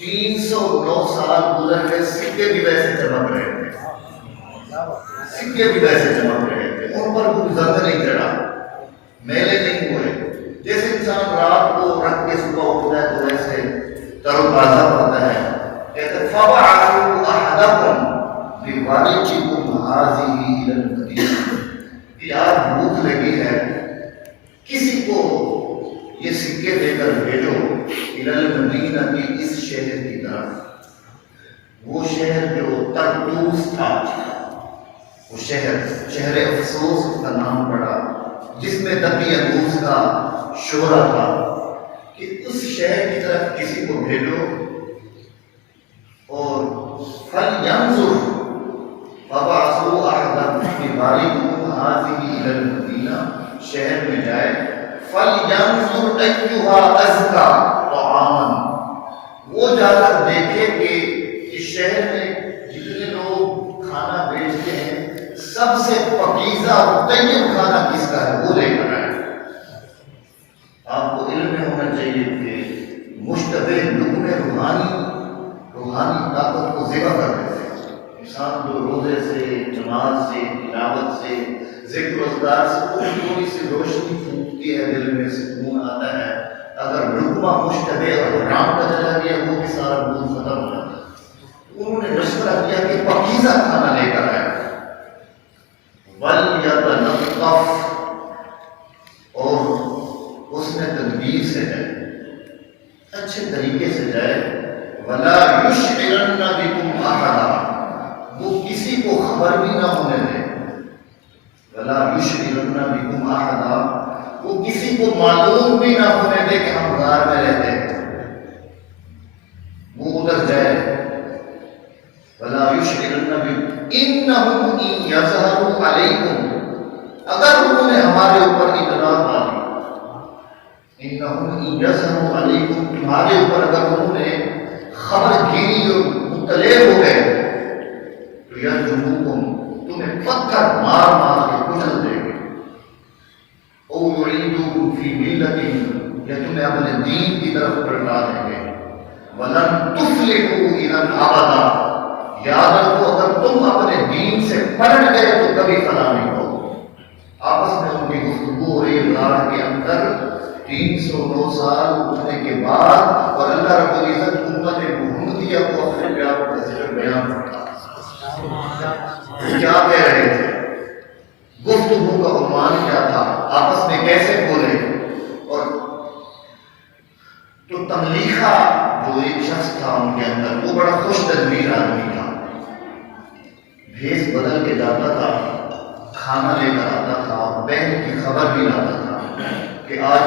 309 سال گزر گئے، سکے بھی ویسے چمک رہے تھے، سکے بھی ویسے چمک رہے تھے، ان پر کوئی زنگ نہیں چڑھا، میلے نہیں ہوئے۔ جیسے انسان رات کو رکھ کے صبح اٹھتا ہے تو ویسے تر و تازہ ہوتا ہے۔ کہتے فَبَعَثُوا أَحَدَكُمْ بِوَالِدِكُمْ هَٰذِهِ إِلَى الْمَدِينَةِ، کہ آج بھوک لگی ہے، کسی کو یہ سکے دے کر بھیجو إِلَى الْمَدِينَةِ، اس شہر کی طرف، وہ شہر جو طرطوس تھا، وہ شہر افسوس کا نام پڑا، جس میں دقی انوس کا شہرہ تھا، کہ اس شہر کی طرف کسی کو بھیجو، اور فَلْيَنظُرْ فَبَعَثُوا أَحَدَكُمْ بِوَالِدِكُمْ هَٰذِهِ إِلَى الْمَدِينَةِ، شہر میں جائے، فَلْيَنظُرْ أَيُّهَا أَزْكَىٰ طَعَامًا، وہ جا کر دیکھے کہ اس شہر میں جتنے لوگ کھانا بیچتے ہیں سب سے پاکیزہ اور طیب کھانا کس کا ہے، وہ لے کر آئے۔ آپ کو علم میں ہونا چاہیے کہ مشتبہ لقمے روحانی طاقت کو ذبح کر دیتے ہیں۔ انسان جو روزے سے، نماز سے، تلاوت سے، ذکر و اذکار سے تھوڑی سی روشنی پھوٹتی ہے، دل میں سکون آتا ہے، اگر لقمہ مشتبہ اور حرام کا چلا گیا وہ بھی سارا بوجھ ختم ہو جاتا ہے۔ انہوں نے مشورہ کیا کہ پاکیزہ کھانا لے کر آئے، وَلْيَتَلَطَّفْ، اور اس نے تدبیر سے جائے، اچھے طریقے سے جائے، وَلَا يُشْعِرَنَّ بِكُمْ أَحَدًا، وہ کسی کو خبر بھی نہ ہونے دے، وَلَا يُشْعِرَنَّ بِكُمْ أَحَدًا، وہ کسی کو معلوم بھی نہ ہونے دے کہ ہم غار میں رہتے ہیں۔ وہ ادھر جائے، وَلَا يُشْعِرَنَّ بِكُمْ إِنَّهُمْ إِن يَظْهَرُوا عَلَيْكُمْ، اگر انہوں نے ہمارے اوپر اطلاع ڈالی، إِنَّهُمْ إِن يَظْهَرُوا عَلَيْكُمْ، تمہارے اوپر اگر انہوں نے خبر گیری اور مطلع ہو گئے تو یرجموکم، تمہیں پتھر مار مار کے کچل دیں گے، او یعیدوکم فی ملتہم، یا تمہیں اپنے دین کی طرف پلٹا دیں گے، وَلَن تُفْلِحُوا إِذًا أَبَدًا، یاد رکھو اگر تم اپنے دین سے پلٹ گئے تو کبھی فلاح نہیں ہو۔ آپس میں ان کی گفتگو ہو رہی ہے غار کے اندر 309 سال اٹھنے کے بعد، اور اللہ رب العزت امت محمدیہ کو اپنے پیار کا ذکر بیان کرتا۔ کیا کہہ رہے تھے، گفتگو کا عنوان کیا تھا، آپس میں کیسے بولے، اور تو تملیخہ جو ایک شخص تھا ان کے اندر، وہ بڑا خوش تدبیر آدمی تھا، بھیس بدل کے جاتا تھا، کھانا لے کر آتا تھا، بہن کی خبر بھی لاتا تھا کہ آج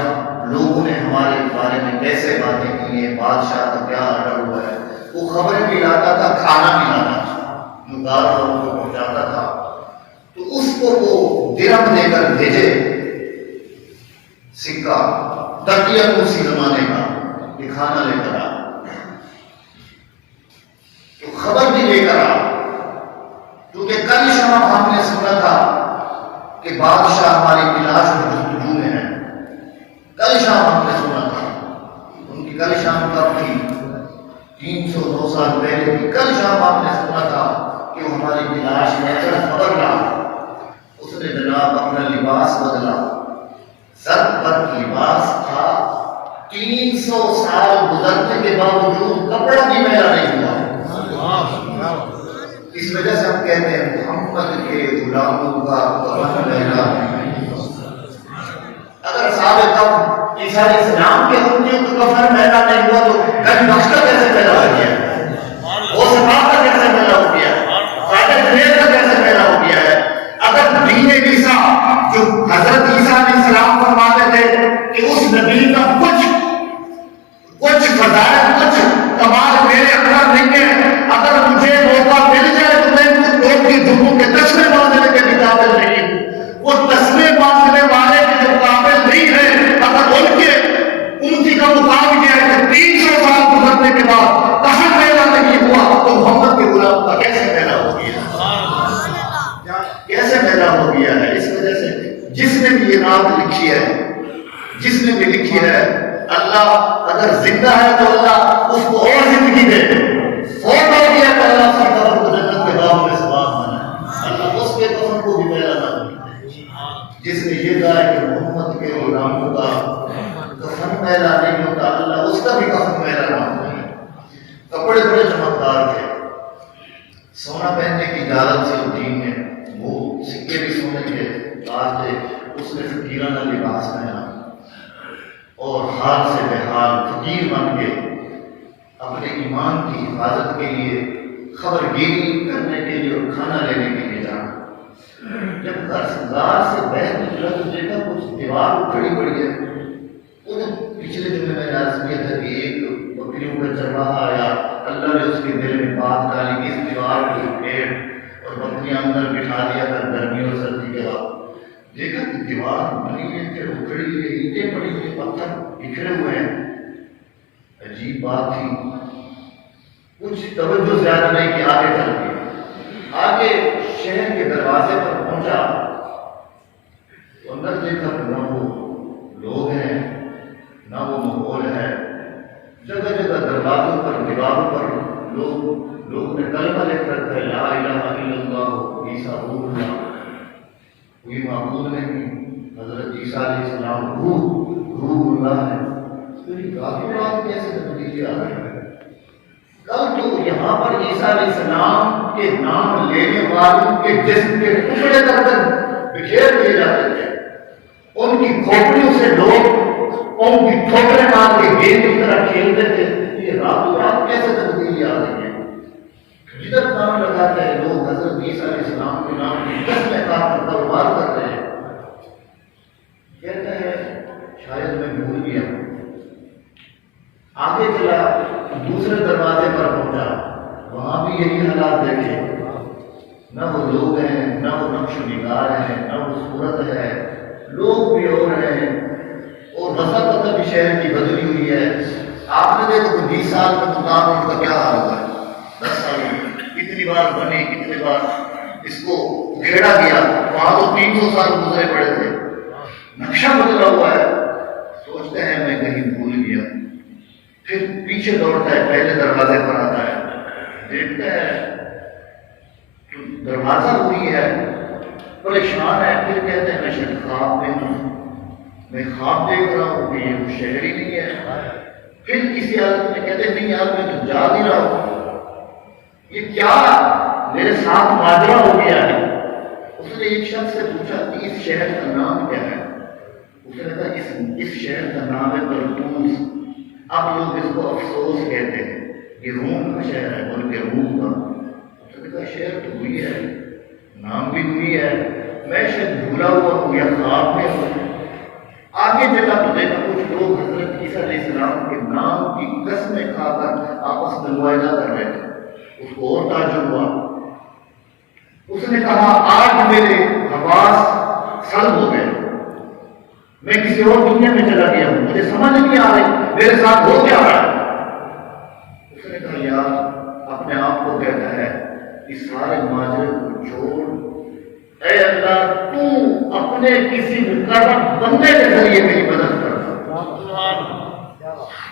لوگوں نے ہمارے بارے میں کیسے باتیں کی ہیں، بادشاہ کا کیا آرڈر ہوا ہے، وہ خبریں بھی لاتا تھا، کھانا بھی لاتا تھا، جو غار والوں کو پہنچاتا تھا۔ تو اس کو وہ درہم دے کر بھیجے، سکہ تقیہ اسی زمانے کا، کہ کھانا لے کر آ، تو خبر بھی لے کر آ، کیونکہ کل شام ہم نے سنا تھا کہ بادشاہ ہماری تلاش میں جستجو میں ہے، کل شام ہم نے سنا تھا، ان کی کل شام کب تھی، 309 سال پہلے کی کل شام آپ نے سنا تھا کہ وہ ہماری تلاش میں ہے، خبر لا۔ اس نے جناب اپنا لباس بدلا، سر پر لباس تھا، 300 سال گزرنے کے باوجود کپڑا بھی میلا نہیں ہوا۔ اس وجہ سے ہم کہتے ہیں محمد کے غلاموں کا کفن میلا نہیں۔ اگر سابق عیسیٰ علیہ السلام کے امتیوں کا کفن میلا نہیں ہوا تو گنج بخش کا کیسے پیدا ہو گیا، وہ سباب کا کیسے پیدا ہو گیا، فائدہ دنیا کا کیسے پیدا ہو گیا ہے۔ اگر دین عیسیٰ جو حضرت عیسیٰ علیہ السلام فرماتے تھے کہ اس نبی کا کچھ فضائل، کچھ کمال میرے اندر نہیں ہے، اگر مجھے موقع مل جائے تو میں ان کو دو کی دھوپوں کے تشمے باندھنے کے بھی قابل نہیں حفاظت کے لیے، خبر گیری کرنے کے لیے اور کھانا لینے کے لیے جانا۔ جب غار سے باہر نکلا تو دیکھا کچھ دیوار کھڑی پڑی ہے۔ وہ جو پچھلے جمعے میں نے عرض کیا تھا کہ ایک بکریوں کا چرواہا آیا، اللہ نے اس کے دل میں بات ڈالی اس دیوار کے پیڑ اور بکریاں اندر بٹھا دیا کر گرمی اور سردی کے وقت۔ دیکھا کہ دیوار بنی ہے، پھر اکھڑی ہے، اینٹیں پڑی ہوئی، پتھر بکھرے ہوئے ہیں۔ عجیب بات تھی، کچھ توجہ زیادہ نہیں کہ آگے چل کے آگے شہر کے دروازے پر پہنچا تو اندر دیکھا کہ نہ وہ لوگ ہیں نہ وہ ماحول ہے۔ جگہ جگہ دروازوں پر دیواروں پر لوگ نے کلمہ لکھ رکھا ہے، لا الہ الا اللہ عیسیٰ روح اللہ۔ کوئی معبود نہیں، حضرت عیسیٰ علیہ السلام روح اللہ ہے۔ راتوں رات کیسے تبدیلی آ رہی ہے؟ کل تو یہاں پر عیسیٰ علیہ السلام کے نام لینے والوں کے جسم کے ٹکڑے تک بکھیر دیے جاتے تھے، ان کی کھوپڑیوں سے لوگ ان کی ٹھوکریں مار کے گیند کی طرح کھیلتے تھے۔ یہ راتوں رات کیسے تبدیلی آ رہی ہے؟ جدھر نام لگاتا ہے لوگ حضرت عیسیٰ علیہ السلام کے نام کی قسمیں کھا کر کاروبار کر رہے ہیں۔ کہتا ہے شاید میں بھول گیا ہوں۔ آگے چلا، دوسرے دروازے پر پہنچا، وہاں بھی یہی حالات دیکھے، نہ وہ لوگ ہیں نہ وہ نقش و نگار ہیں نہ وہ صورت ہے، لوگ بھی اور ہیں اور مذہب بھی شہر کی بدلی ہوئی ہے۔ آپ نے دیکھو کہ 20 سال میں مقام ان کا کیا حال ہوا ہے، 10 سال میں کتنی بار بنے، کتنی بار اس کو اکھیڑا گیا۔ وہاں تو 300 سال گزرے پڑے تھے، نقشہ بدلا ہوا ہے۔ سوچتے ہیں میں کہیں بھول گیا، پھر پیچھے دوڑتا ہے، پہلے دروازے پر آتا ہے، دیکھتا ہے دروازہ وہی ہے، پریشان ہے۔ پھر کہتے ہیں میں شاید خواب میں ہوں، میں خواب دیکھ رہا ہوں کہ یہ وہ شہر ہی نہیں ہے۔ پھر کسی حالت میں کہتے ہیں نہیں یار میں تو جاگ ہی رہا ہوں، یہ کیا میرے ساتھ ماجرا ہو گیا ہے۔ اس نے ایک شخص سے پوچھا کہ اس شہر کا نام کیا ہے؟ اس نے کہا اس شہر کا نام ہے برکوس، اب لوگ اس کو افسوس کہتے ہیں، یہ روم کا شہر ہے، ملک روم کا۔ اس نے کہا شہر تو وہی ہے، نام بھی وہی ہے، میں شاید بھولا ہوا ہوں یا خواب میں ہوں۔ آگے چلا تو دیکھا کچھ لوگ حضرت عیسیٰ علیہ السلام کے نام کی قسمیں کھا کر آپس میں معاہدہ کر رہے تھے۔ اس کو اور تعجب ہوا، اس نے کہا آج میرے حواس سلب ہو گئے، میں کسی اور دنیا میں چلا گیا ہوں، مجھے سمجھ نہیں آ رہی میرے ساتھ ہو کیا رہا ہے۔ اس نے کہا یار اپنے آپ کو کہتا ہے اس سارے ماجرے کو چھوڑ، اے اللہ تو اپنے کسی مقرب بندے کے ذریعے میری مدد کر،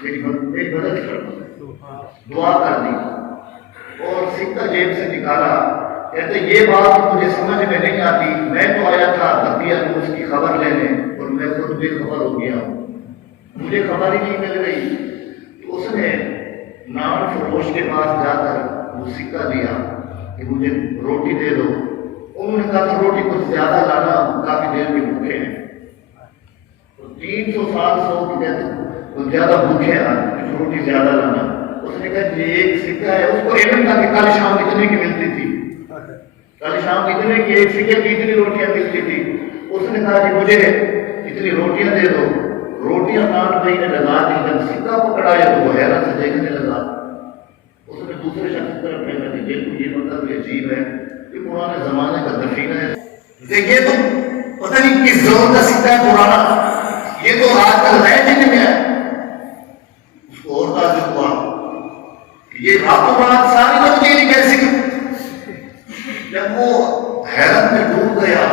میری مدد کر۔ دعا کر دی اور سکہ جیب سے نکالا، کہتے یہ بات مجھے سمجھ میں نہیں آتی، میں تو آیا تھا بقیہ نوز کی خبر لینے اور میں خود بے خبر ہو گیا ہوں، مجھے خبر ہی نہیں مل رہی۔ تو اس نے نان فروش کے پاس جا کر وہ سکہ دیا کہ مجھے روٹی دے دو۔ انہوں نے کہا کہ روٹی کچھ زیادہ لانا، کافی دیر کے بھوکے ہیں۔ 300 سال سو کہتے زیادہ بھوکے ہیں، کچھ روٹی زیادہ لانا۔ اس نے کہا یہ ایک سکہ ہے، اس کو علم تھا کہ کل شام اتنے کی ملتی تھی، کل شام اتنے کی ایک سکے کی اتنی روٹیاں ملتی تھی۔ اس نے کہا کہ مجھے اتنی روٹیاں دے دو۔ روٹیاں نان بھائی نے لگا دی، جب سکہ پکڑایا تو وہ حیرت سے دیکھنے لگا۔ اس نے دوسرے شخص کی طرف کہا کہ یہ مطلب یہ عجیب ہے، یہ پرانے زمانے کا دفینہ ہے، دیکھیے تو پتہ نہیں کس زور کا سکہ ہے پرانا، یہ تو آج کل نئے دن میں ہے۔ اس کو اور تعجب ہوا کہ یہ راتوں رات ساری تبدیلی کیسی ہے۔ جب وہ حیرت میں ڈوب گیا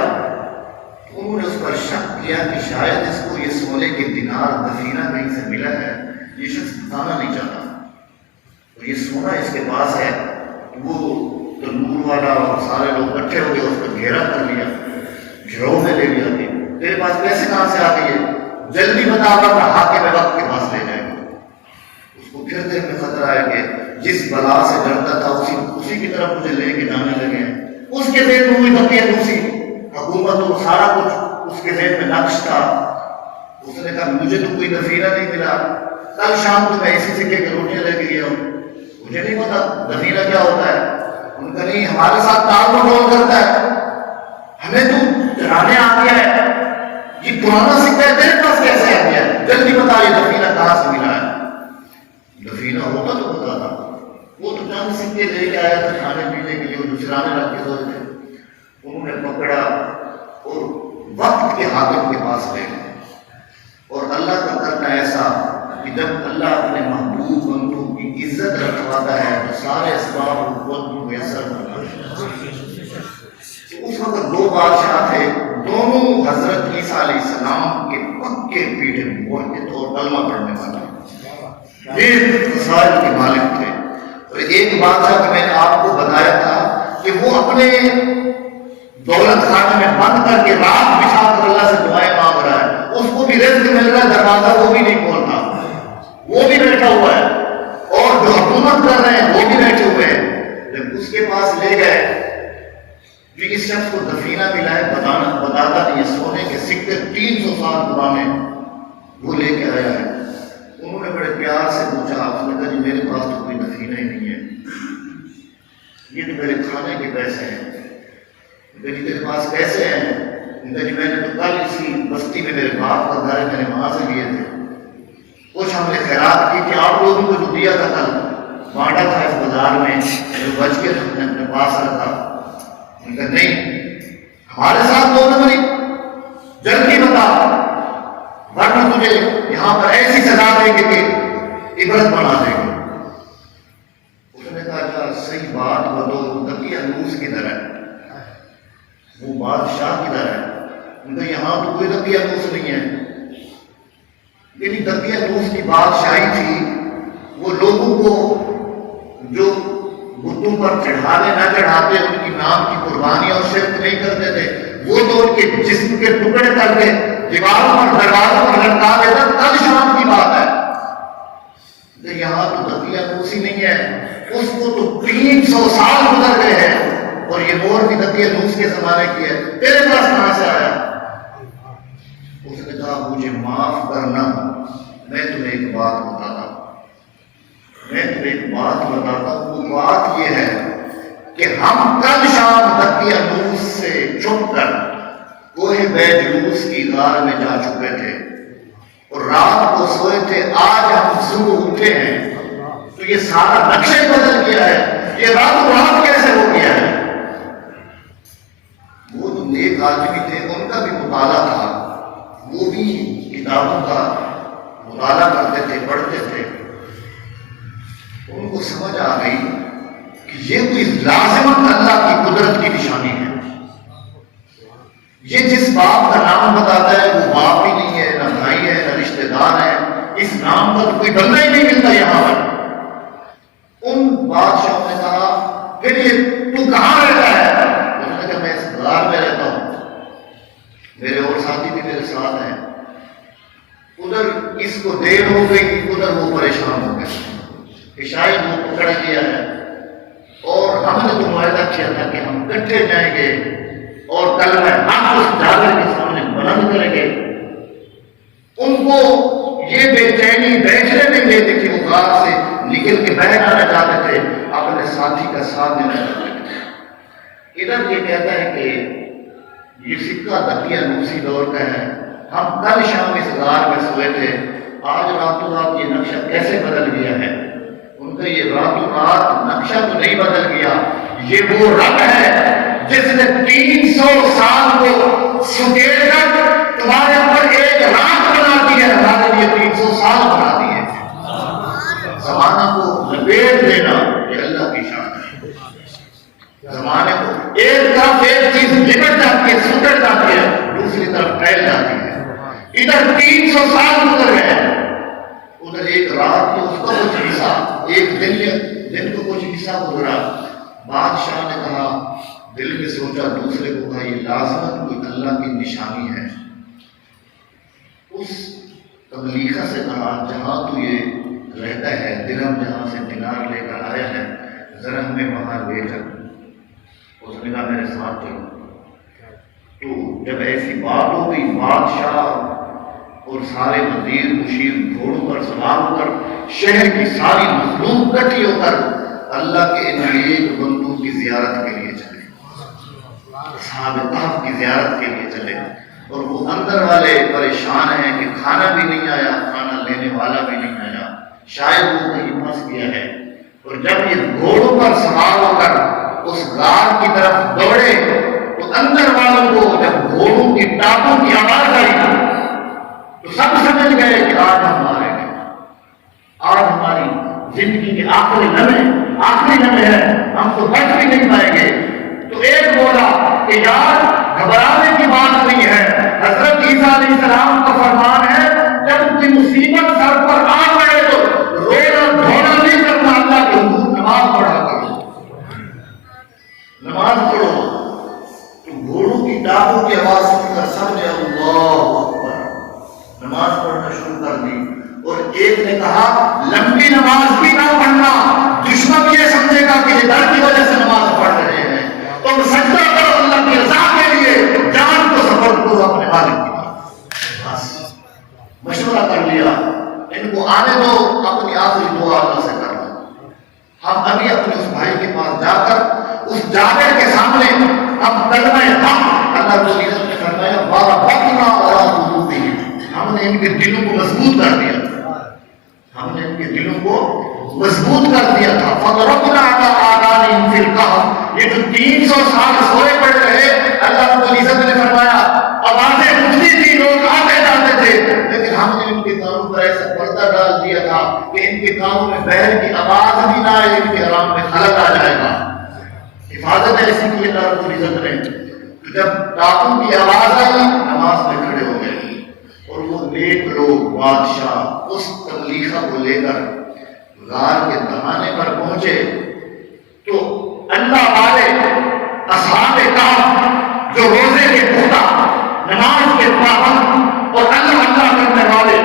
تو انہوں نے اس پر شک کیا کہ شاید اس کو یہ سونے کے دینار دفینہ کہیں سے ملا ہے، یہ شخص بتانا نہیں چاہتا، اور یہ سونا اس کے پاس ہے۔ وہ تندور والا اور سارے لوگ اکٹھے ہو گئے، اس کو گھیرا کر لیا، گھروں میں لے لیا کہ تیرے پاس پیسے کہاں سے آ گئی ہے، جلدی بتا کر حاکم وقت کے پاس لے جائے گا۔ اس کو پھر دل میں خطرہ ہے کہ جس بلا سے ڈرتا تھا اسی کی طرف مجھے لے کے جانے لگے ہیں۔ اس کے ذہن میں ہوئی بقیہ دوسری حکومت اور سارا کچھ اس کے ذہن میں نقش تھا۔ اس نے کہا مجھے تو کوئی دفینہ نہیں ملا، کل شام کو میں اسی سکے کی روٹیاں لے کے گیا ہوں۔ مجھے نہیں پتا دفینہ کیا ہوتا ہے. ان کا نہیں، ہمارے ساتھ تال مٹول کرتا ہے، ہمیں تو چلانے آ گیا ہے، یہ پرانا سکہ ہے تیرے پاس کیسے آ گیا ہے؟ جلدی بتا یہ دفینہ کہاں سے ملا ہے. دفینہ ہوتا تو بتا تھا، وہ تو چند سکے لے کے آیا تھا کھانے پینے کے لیے، وہ چرانے رکھے ہوئے تھے. انہوں نے پکڑا اور وقت کے حاکم کے پاس لے گئے. اور اللہ کا کرنا ایسا کہ جب اللہ اپنے محبوب بندوں کی عزت رکھواتا ہے تو سارے اسباب خود میسر ہوتا ہے. اس وقت دو بادشاہ تھے، دونوں حضرت عیسیٰ علیہ السلام کے پکے پیڑے موحد اور کلمہ پڑھنے والے، یہ مسائل کے مالک تھے. اور ایک بادشاہ کہ میں نے آپ کو بتایا تھا کہ وہ اپنے دولت خانے میں بند کر کے رات بچھا کر اللہ سے دعائیں مانگ رہا ہے، اس کو بھی رزق مل رہا ہے، دروازہ وہ بھی نہیں کھولتا، وہ بھی بیٹھا ہوا ہے، اور جو حکومت کر رہے ہیں وہ بھی بیٹھے ہوئے ہیں. جب اس کے پاس لے گئے کہ اس شخص کو دفینہ ملا ہے، بتاتا نہیں ہے، سونے کے سکے 300 سال پرانے وہ لے کے آیا ہے. انہوں نے بڑے پیار سے پوچھا، آپ نے کہا جی میرے پاس تو کوئی دفینہ ہی نہیں ہے، یہ تو میرے کھانے کے پیسے ہیں. جی تیرے پاس پیسے ہیں؟ جی میں نے تو کل اسی بستی میں میرے باپ کا گھر ہے، میں نے وہاں سے لیے تھے، کچھ ہم نے خیرات کی کہ آپ لوگوں کو جو دیا تھا کل بانٹا تھا اس بازار میں، جو بچ کے ہم نے اپنے پاس رکھا. ان کا نہیں، ہمارے ساتھ دو نمبری، جلدی بتا ورنہ تجھے یہاں پر ایسی سزا دیں گے کہ عبرت بنا دیں گے. اس نے کہا اچھا صحیح بات بتو، دقیانوس کدھر ہے؟ وہ بادشاہ کدھر ہے؟ ان کا یہاں تو کوئی دقیانوس نہیں ہے. یعنی دقیانوس کی بادشاہی تھی، وہ لوگوں کو جو بتوں پر چڑھانے نہ چڑھاتے، ان کی نام کی قربانیاں اور شرک نہیں کرتے تھے، وہ تو ان کے جسم کے ٹکڑے کر کے دیواروں پر دروازوں پر لٹکا دیتا. کل شام کی بات ہے. یہاں تو دقیانوس ہی نہیں ہے، اس کو تو 300 سال گزر گئے ہیں، اور یہ مور بھی دقیانوس کے زمانے کی ہے، تیرے پاس کہاں سے آیا؟ اس نے کہا مجھے معاف کرنا، میں تمہیں ایک بات بتاتا ہوں. وہ بات یہ ہے کہ ہم کل شام دقیانوس سے چھپ کر کوہ بیجلوس کی غار میں جا چکے تھے اور رات کو سوئے تھے. آج ہم صبح اٹھے ہیں تو یہ سارا نقشہ بدل گیا ہے، یہ رات کیسے ہو گیا ہے؟ وہ جو نیک آدمی تھے ان کا بھی مطالعہ تھا، وہ بھی کتابوں کا مطالعہ کرتے تھے، پڑھتے تھے. ان کو سمجھ آ گئی کہ یہ کوئی لازمت اللہ کی قدرت کی نشانی ہے. یہ جس باپ کا نام بتاتا ہے وہ باپ ہی نہیں ہے، نہ بھائی ہے، نہ رشتہ دار ہے، اس نام کا تو کوئی بندہ ہی نہیں ملتا یہاں پر. ان بادشاہوں نے کہا پھر یہ تو کہاں رہتا ہے؟ انہوں نے کہا میں اس غار میں رہتا ہوں، میرے اور ساتھی بھی میرے ساتھ ہیں. ادھر اس کو دیر ہو گئی، ادھر وہ پریشان ہو گئے کہ شاید وہ پکڑ گیا ہے، اور ہم نے تو معاہدہ کیا تھا کہ ہم اکٹھے جائیں گے اور کل میں ہم اس جادر کے سامنے بلند کریں گے. ان کو یہ بے چینی دہشت نہیں دیتی کہ وہ غار سے نکل کے باہر آنا چاہتے تھے، اپنے ساتھی کا ساتھ دینا چاہتے تھے. ادھر یہ کہتا ہے کہ یہ سکہ دقیانوسی دور کا ہے، ہم کل شام اس غار میں سوئے تھے، آج راتوں رات یہ نقشہ کیسے بدل گیا ہے؟ ان کا یہ راتوں رات نقشہ تو نہیں بدل گیا، یہ وہ رب ہے جس نے 300 سال کو سکیڑ کر تمہارے اوپر ایک رات بنا دی ہے، ہمارے لیے 300 سال بنا دی ہے. زمانہ کو لپیٹ دینا یہ اللہ کی شان ہے. زمانے کو ایک طرف ایک چیز لپٹ جاتی ہے، سکڑ جاتی ہے، دوسری طرف پھیل جاتی ہے. ادھر 300 سال گزر گئے، ادھر ایک رات کو اس کا کچھ حصہ، ایک دن کو کچھ حصہ گزرا. بادشاہ نے کہا، دل میں سوچا، دوسرے کو کہا یہ لازمت کوئی اللہ کی نشانی ہے. اس تبلیغہ سے کہا جہاں تو یہ رہتا ہے، درہم جہاں سے دینار لے کر آیا ہے، ذرا ہمیں وہاں لے کر. اس نے کہا میرے ساتھ چلو. تو جب ایسی بات ہو گئی، بادشاہ اور سارے وزیر مشیر گھوڑوں پر سوار ہو کر شہر کی ساری مخلوق کٹھی ہو کر اللہ کے ان ایک بندوں کی زیارت کے لیے چلے، اصحاب کہف کی زیارت کے لیے چلے، اور وہ اندر والے پریشان ہیں کہ کھانا بھی نہیں آیا، کھانا لینے والا بھی نہیں آیا، شاید وہ کہیں پھنس گیا ہے۔ اور جب یہ گھوڑوں پر سوار ہو کر اس غار کی طرف دوڑے تو اندر والوں کو جب گھوڑوں کی ٹانگوں کی آواز آئی تو سب سمجھ گئے کہ آج ہم مارے گئے، آج ہماری زندگی کے آخری لمحے ہیں، ہم تو بچ بھی نہیں پائیں گے۔ تو ایک بولا کہ یار گھبرانے کی بات نہیں ہے، حضرت عیسیٰ علیہ السلام کا فرمان ہے جب کوئی مصیبت سر پر آ پڑے تو رونا دھونا نہیں کرنا، اللہ کے حضور نماز پڑھا کرو، نماز پڑھو۔ تو گھوڑوں کی ٹانگوں کی آواز سن کر سب نے اللہ اکبر نماز پڑھنا شروع کر دی۔ اور ایک نے کہا لمبی نماز بھی نہ پڑھنا، دشمن یہ سمجھے گا کہ یہ ڈر کی وجہ سے نماز پڑھ رہے ہیں، تم سجدہ کرو اللہ کی رضا کے لیے، جان کو سفر کرو اپنے والد کی طرف۔ بس مشورہ کر لیا، ان کو آنے دو، اپنی آخری دعا اللہ سے کر لو۔ ہم ابھی اپنے اس بھائی کے پاس جا کر اس جابر کے سامنے ہم کلمہ حق اللہ کو نے فرمایا وَرَبَطْنَا عَلَىٰ قُلُوبِهِمْ، ہم نے ان کے دلوں کو مضبوط کر دیا، ہم نے ان کے دلوں کو مضبوط کر دیا تھا۔ فَضَرَبْنَا عَلَىٰ آذَانِهِمْ فِي الْكَهْفِ، یہ جو 300 سال سوئے پڑے رہے، اللہ رب العزت نے فرمایا آوازیں اٹھتی تھی، لوگ آتے جاتے تھے، لیکن ہم نے ان کے کانوں پر ایسا پردہ ڈال دیا تھا کہ ان کے کانوں میں بہر کی آواز بھی نہ آئے، ان کے آرام میں خلل آ جائے گا۔ حفاظت ایسی کی اللہ رب العزت نے، جب ٹاپوں کی آواز آئی نماز میں کھڑے ہو گئے، اور وہ نیک لوگ بادشاہ اس تبلیغہ کو لے کر غار کے دہانے پر پہنچے تو اللہ والے اصحاب کہف جو روزے کے پختہ، نماز کے پابند اور اللہ کرنے والے،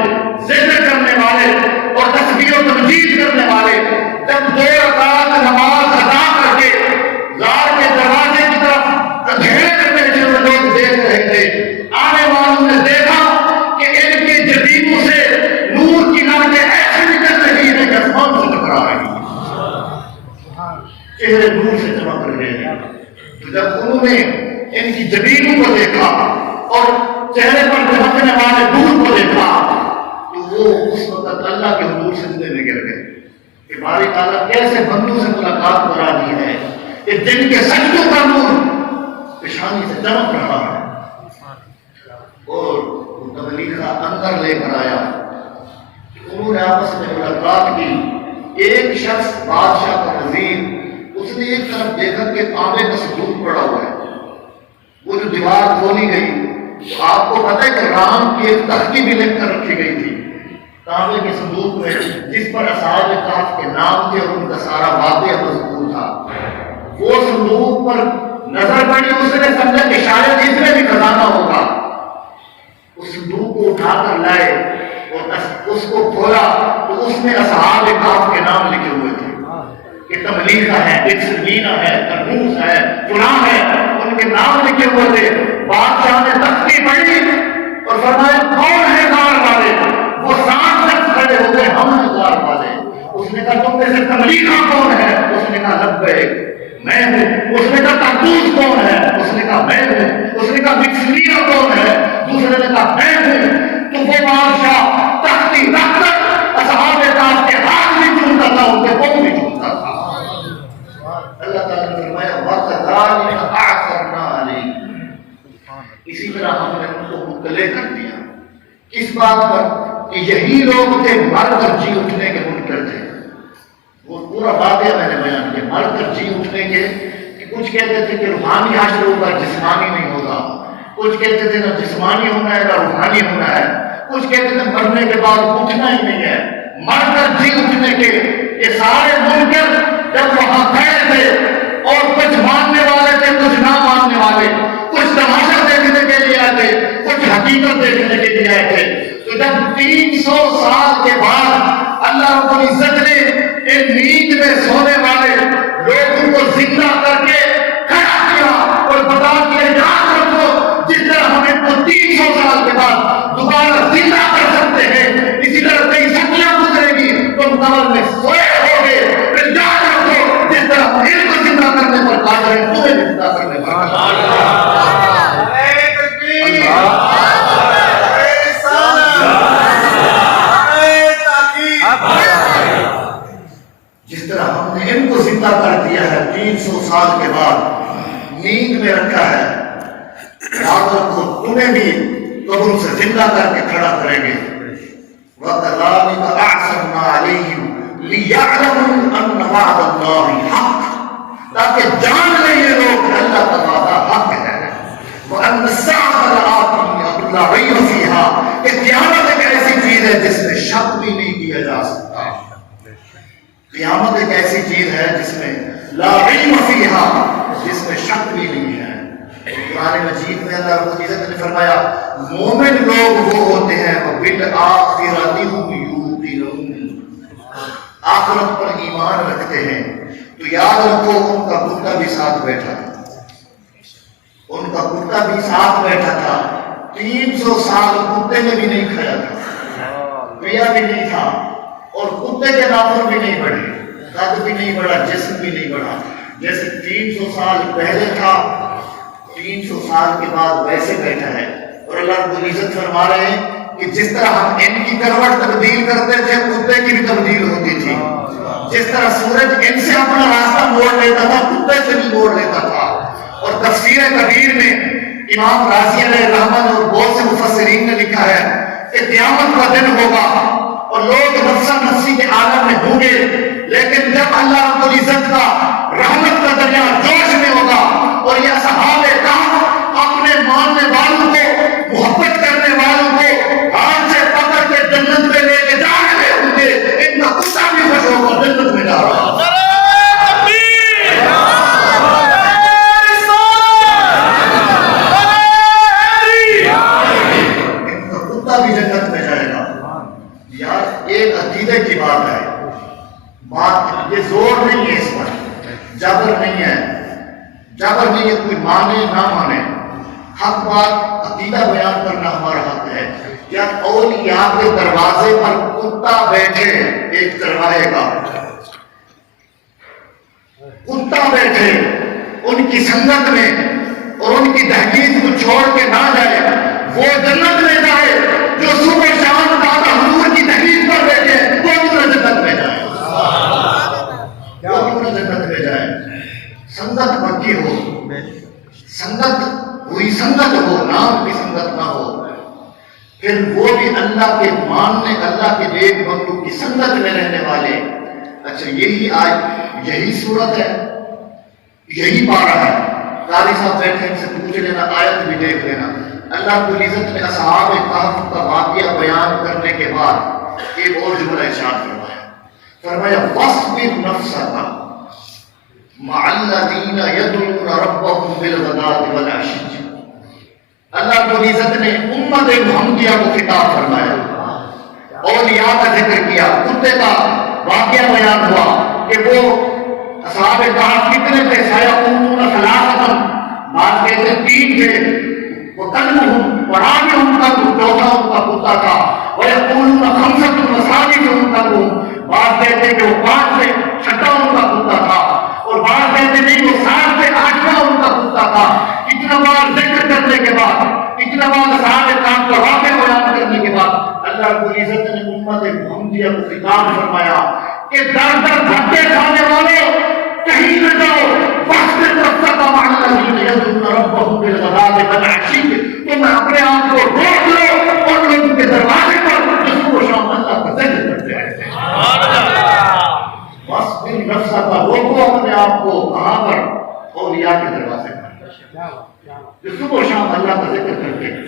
ذکر کرنے والے اور تسبیح و تمجید کرنے والے، جب 2 رکعت نماز ادا کر کے غار کے دروازے کی طرف اندھیرے میں بیٹھے ہوئے لوگ دیکھ رہے تھے، آنے والوں نے دیکھا کہ ان کی جبینوں سے نور کی لہریں ایسے نکل رہی ہیں کہ آسمان سے ٹکرا رہی ہیں، چہرے نور سے چمک رہے ہیں۔ تو جب انہوں نے ان کی جبینوں کو دیکھا اور چہرے پر چمکنے والے نور کو دیکھا تو وہ اس وقت اللہ کے حضور سجدے میں گر گئے کہ باری تعالیٰ کیسے بندوں سے ملاقات کرا دی ہے کہ جن کے سجدوں کا نور پیشانی سے چمک رہا ہے۔ اور وہ تبلیغہ اندر لے کر آیا، انہوں نے آپس میں ملاقات کی۔ ایک شخص بادشاہ کا وزیر، اس نے ایک طرف دیکھا کہ تانبے کا صندوق پڑا ہوا ہے، وہ جو دیوار کھولی گئی تو آپ کو پتہ ہے کہ رام کی ایک تختی بھی لکھ کر رکھی گئی تھی تانبے کے صندوق میں، جس پر اصحاب کہف کے نام تھے اور ان کا سارا واقعہ مذکور تھا۔ وہ صندوق پر نظر پڑی، اس نے سمجھا کہ شاید اس میں بھی خزانہ ہوگا، اس صندوق کو اٹھا کر لائے اور اس کو کھولا تو اس میں اصحاب کہف کے نام لکھے ہوئے تھے کہ تبلیغہ ہے، اکسرینہ ہے، ترموز ہے، فلاں ہے، ان کے نام لکھے ہوئے تھے۔ بادشاہ نے تختی پڑھی اور فرمایا کون ہے غار والے؟ وہ 7 شخص کھڑے ہو گئے، ہم ہیں غار والے۔ اس نے کہا تم میں سے تبلیغہ کون ہے؟ اس نے کہا لبیک میں ہوں۔ اس نے کہا ترموز کون ہے؟ اس نے کہا میں ہوں۔ اس نے کہا اکسرینہ کون ہے؟ دوسرے نے کہا میں ہوں۔ تو وہ بادشاہ تختی رکھ کر اصحاب کہف کے ہاتھ بھی چومتا تھا، ان کے پاؤں بھی چومتا تھا۔ اللہ تعالیٰ نے فرمایا وَكَذَلِكَ أَعْثَرْنَا عَلَيْهِمْ، اسی طرح ہم نے ان کو مطلع کر دیا کس بات پر کہ یہی لوگ تھے مر کر جی اٹھنے کے منکر تھے۔ وہ پورا واقعہ میں نے بیان کیا، مر کر جی اٹھنے کے، کہ کچھ کہتے تھے کہ روحانی حشر ہوگا، جسمانی نہیں ہوگا، کچھ کہتے تھے نہ جسمانی ہونا ہے نہ روحانی ہونا ہے، کچھ کہتے تھے مرنے کے بعد اٹھنا ہی نہیں ہے۔ مر کر جی اٹھنے کے یہ سارے منکر جب وہاں کھڑے تھے اور کچھ ماننے والے تھے، کچھ نہ ماننے والے، کچھ تماشا دیکھنے کے لیے آئے تھے، کچھ حقیقت دیکھنے کے لیے آئے تھے۔ تو جب 300 سال کے بعد اللہ رب العزت نے ایک نیند میں سونے والے لوگوں کو زندہ کر کے کھڑا کیا اور بتا دیا یاد رکھو جس طرح ہمیں 300 سال کے بعد دوبارہ زندہ جس طرح ہم نے ان کو زندہ کر دیا ہے 300 سال کے بعد نیند میں رکھا ہے، یاد رکھو تمہیں بھی قبر سے زندہ کر کے کھڑا کریں گے۔ وَكَذَلِكَ أَعْثَرْنَا عَلَيْهِمْ لِيَعْلَمُوا أَنَّ وَعْدَ اللَّهِ حَقٌّ، تاکہ جان لیں یہ لوگ کہ اللہ کا وعدہ حق ہے۔ وَأَنَّ السَّاعَةَ لَآتِيَةٌ لَا رَيْبَ فِيهَا، کہ قیامت ایک ایسی چیز ہے جس میں شک بھی نہیں کیا جا سکتا۔ قیامت ایک ایسی چیز ہے جس میں لا ریب فیہا، جس میں شک بھی نہیں ہے۔ قرآن مجید میں اللہ رب العزت نے فرمایا مومن لوگ وہ ہوتے ہیں وہ بالآخرۃ ہم یوقنون، آخرت پر ایمان رکھتے ہیں۔ تو یاد رکھو ان کا کتا بھی ساتھ بیٹھا تھا، ان کا کتا بھی ساتھ بیٹھا تھا، 300 سال کتے نے بھی نہیں کھایا تھا، پیا بھی نہیں تھا، اور کتے کے ناخن بھی نہیں بڑھے، قد بھی نہیں بڑھا، جسم بھی نہیں بڑھا۔ جیسے 300 سال پہلے تھا 300 سال کے بعد ویسے بیٹھا ہے۔ اور اللہ رب العزت فرما رہے ہیں کہ جس طرح ہم ان کی کروٹ تبدیل کرتے تھے کتے کی بھی تبدیل ہوتی تھی، جس طرح سورج ان سے اپنا راستہ موڑ لیتا تھا کتے سے بھی موڑ لیتا تھا۔ اور تفسیر کبیر میں امام رازی علیہ الرحمہ اور بہت سے مفسرین نے لکھا ہے کہ قیامت کا دن ہوگا اور لوگ نفسا نفسی کے عالم میں ہوں گے، لیکن جب اللہ رب العزت کا رحمت کا دریا جوش میں ہوگا اور یہ اصحاب کہف اپنے ماننے والوں کو، محبت کرنے والوں کو ہاتھ سے پکڑ کے جنت میں لے کے جا رہے ہوں گے، ان کا کتا بھی خوش ہوگا جنت میں جا رہا ہے۔ ان کا کتا بھی جنت میں جائے گا۔ یار ایک عقیدے کی بات ہے، بات یہ زور نہیں ہے، اس پر جبر نہیں ہے، جبر نہیں ہے، کوئی مانے نہ مانے، حق بات عقیدہ بیان کرنا ہمارا حق ہے۔ کیا اولیاء کے دروازے پر کتا بیٹھے ایک دروازے کا کتا بیٹھے ان کی سنگت میں اور ان کی دہلیز کو چھوڑ کے نہ جائے، وہ جنت میں جائے۔ جو صبح شام دادا حضور کی دہلیز پر بیٹھے وہ پورا جنت میں جائے، وہ پورا جنت میں جائے۔ سنگت پکی ہو، سنگت کوئی سنگت ہو، نام کی سنگت نہ ہو، پھر وہ بھی اللہ کے ماننے، اللہ کے نیک بندوں کی سنگت میں رہنے والے۔ اچھا یہی آج یہی صورت ہے، یہی پارہ ہے۔ قاری صاحب بیٹھے ان سے پوچھ لینا، آیت بھی دیکھ لینا۔ اللہ کو عزت نے اصحاب کہف کا واقعہ بیان کرنے کے بعد ایک اور جملہ ارشاد فرمایا وَاصْبِرْ نَفْسَكَ مَعَ الَّذِينَ يَدْعُونَ رَبَّهُمْ بِالْغَدَاةِ وَالْعَشِيِّ۔ اللہ کو عزت نے امت محمدیہ کو خطاب فرمایا، اولیاء کا ذکر کیا، کتے کا واقعہ بیان ہوا کہ وہ اصحاب کہف کتنے تھے، سَيَقُولُونَ ثَلَاثَةٌ، بعض کہتے ہیں 3 تھے، وَكَلْبُهُمْ وَرَابِعُهُمْ كَلْبٌ، چوتھا ان کا کتا تھا، وَيَقُولُونَ خَمْسَةٌ وَسَادِسُهُمْ كَلْبُهُمْ، بعض کہتے ہیں کہ وہ 5 تھے، چھٹا ان کا کتا تھا، اور بعض کہتے ہیں نہیں وہ 7 تھے، 8واں ان کا کتا تھا۔ اتنا بار ذکر کرنے کے بعد، اتنا بار اصحاب کہف کا واقعہ بیان کرنے کے بعد اللہ رب العزت نے امت محمدیہ کو خطاب فرمایا کہ در در دھکے کھانے والوں کہیں نہ جاؤ، وَاصْبِرْ نَفْسَكَ مَعَ الَّذِينَ يَدْعُونَ رَبَّهُمْ بِالْغَدَاةِ وَالْعَشِيِّ، تم اپنے آپ کو روک لو اور لوگوں کے دروازے پر جو صبح و شام اللہ کا ذکر کرتے رہتے ہیں۔ وَاصْبِرْ نَفْسَكَ، روکو اپنے آپ کو، کہاں پر؟ اولیاء کے دروازے پر جو صبح و شام اللہ کا ذکر کرتے ہیں،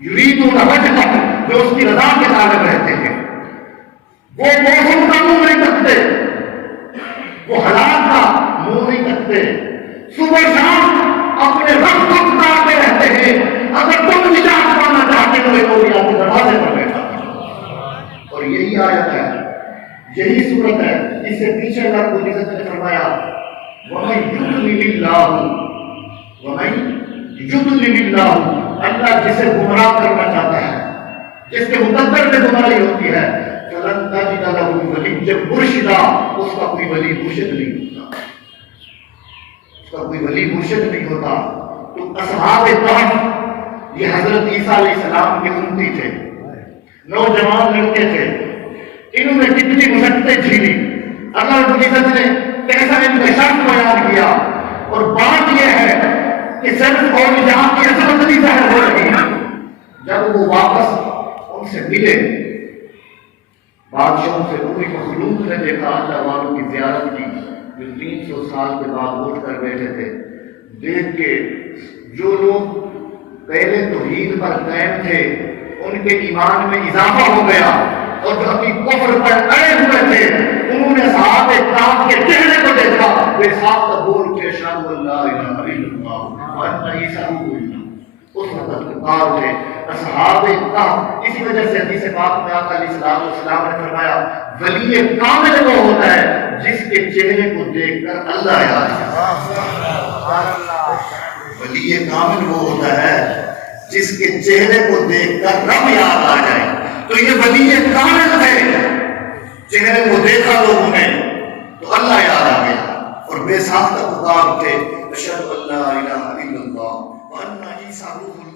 یریدون وجہہ، جو اس کی رضا کے طالب رہتے ہیں، وہ موسم کا منہ نہیں تکتے، وہ حالات کا منہ نہیں تکتے، صبح شام اپنے رب کو پکارتے رہتے ہیں۔ اگر تم نجات پانا چاہتے ہو تو اولیاء کے دروازے پر بیٹھا۔ اور یہی آیت ہے، یہی صورت ہے، اس سے پیچھے اللہ کو عزت نے فرمایا وَمَن يُضْلِلِ اللَّهُ، وَمَن يُضْلِلِ اللَّهُ، اللہ جسے گمراہ کرنا چاہتا ہے، جس کے مقدر میں گمراہی ہوتی ہے، فَلَن تَجِدَ لَهُ وَلِيًّا مُرْشِدًا، اس کا کوئی ولی مرشد نہیں ہوتا، اس کا کوئی ولی مرشد نہیں ہوتا۔ تو اصحاب کہف یہ حضرت عیسیٰ علیہ السلام کے امتی تھے، نوجوان لڑکے تھے، انہوں نے کتنی مشقتیں جھیلی، اللہ رب العزت نے کیسا ان کا شرط بیان کیا، اور بات یہ ہے کہ صرف اور جہاں کی عظمت بھی ظاہر ہو رہی ہے جب وہ واپس ان سے ملے، بادشاہوں سے پوری مخلوق نے دیکھا اللہ والوں کی زیارت کی جو 300 سال کے بعد اٹھ کر بیٹھے تھے، دیکھ کے جو لوگ پہلے توحید پر قائم تھے ان کے ایمان میں اضافہ ہو گیا، اور جو اپنی کفر پر اڑے ہوئے تھے انہوں نے صحابہ کرام کے چہرے کو دیکھا، بے ساختہ بول کے اشہد ان لا الہ الا اللہ وان عیسی ابن اللہ، اس وقت پکار اٹھے اصحاب کرام۔ اسی وجہ سے حدیث پاک میں آقا علیہ الصلوۃ والسلام نے فرمایا ولی کامل وہ ہوتا ہے جس کے چہرے کو دیکھ کر اللہ یاد آئے۔ ولی کامل وہ ہوتا ہے جس کے چہرے کو دیکھ کر رب یاد آ جائے۔ تو یہ ولی کامل تھے، چہرے کو دیکھا لوگوں نے تو اللہ یاد آ گیا، اور بے ساختہ پکار اٹھے اشہد ان لا الہ الا اللہ وان عیسی روح اللہ۔